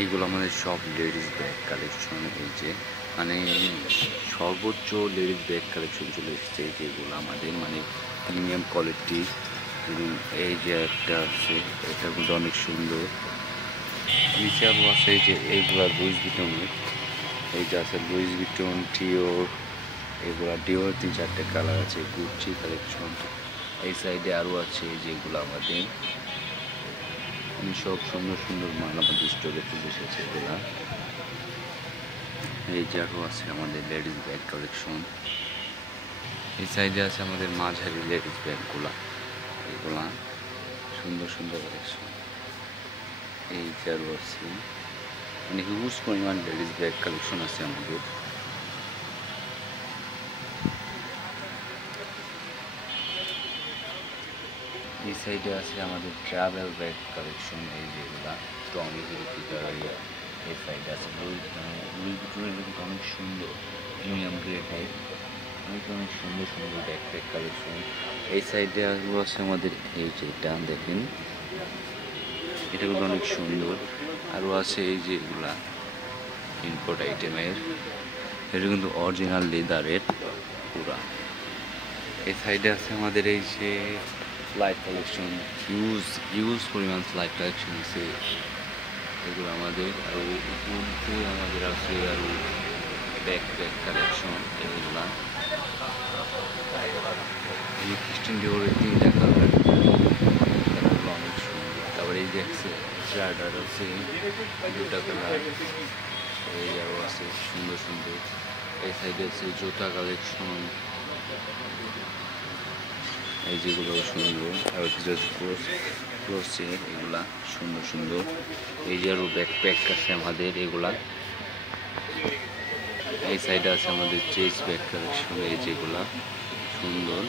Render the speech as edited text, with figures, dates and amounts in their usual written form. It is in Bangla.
এইগুলো আমাদের সব লেডিস ব্যাগ কালেকশন। এই যে মানে সর্বোচ্চ লেডিস ব্যাগ কালেকশন চলে এসেছে। এই যেগুলো আমাদের মানে প্রিমিয়াম কোয়ালিটি। এই যে একটা আছে, এটা কিন্তু অনেক সুন্দর। নিচে আরও আছে এই যে এইগুলা লুইস ভিটনের। এই যে আছে লুইস ভিটন, ডিওর। এগুলা ডিওর 3-4টে কালার আছে। Gucci collection. এই সাইডে আরও আছে যেগুলো আমাদের সব সুন্দর সুন্দর মাল আমাদের স্টোরে চলে এসেছে এগুলা। এই যে আরও আছে আমাদের লেডিস ব্যাগ কালেকশন। এই সাইডে আছে আমাদের মাঝারি লেডিস ব্যাগগুলা। এগুলা সুন্দর সুন্দর কালেকশন। এই যে আরও আছে মানে হিউজ পরিমাণ লেডিস ব্যাগ কালেকশন আছে আমাদের। এই সাইডে আছে আমাদের ট্রাভেল ব্যাগ কালেকশন। এই যেগুলা টমি হিলফিগার। এই সাইডে আছে লুই ভিটনের কিন্তু অনেক সুন্দর প্রিমিয়াম গ্রেডের অনেক অনেক সুন্দর সুন্দর ব্যাকপ্যাক কালেকশন। এই সাইডে আরও আছে আমাদের এই যে এটা দেখেন, এটা কিন্তু অনেক সুন্দর। আরও আছে এই যে এগুলা ইম্পোর্ট আইটেমের, এটা কিন্তু অরিজিনাল লেদারের পুরা। এই সাইডে আছে আমাদের এই যে ফ্লাইট কালেকশন। হিউজ পরিমাণ ফ্লাইট কালেকশন আছে এগুলো আমাদের। আরও উপরে আমাদের আছে আরও ব্যাকপ্যাক কালেকশন। এগুলা এই ক্রিস্টিয়ান ডিওরের 3টা কালার, কালারগুলো অনেক সুন্দর। তারপরে এই যে রাইডার আছে 2টা কালার। এই আরও আছে সুন্দর সুন্দর। এই সাইডে আছে জুতা কালেকশন। এই যেগুলো সুন্দর। আবার কিছু আছে ক্রোসের, এগুলা সুন্দর সুন্দর। এই যে আরও ব্যাকপ্যাক আছে আমাদের এগুলা। এই সাইডে আছে আমাদের চেস ব্যাগ কালেকশন। এই যেগুলা সুন্দর।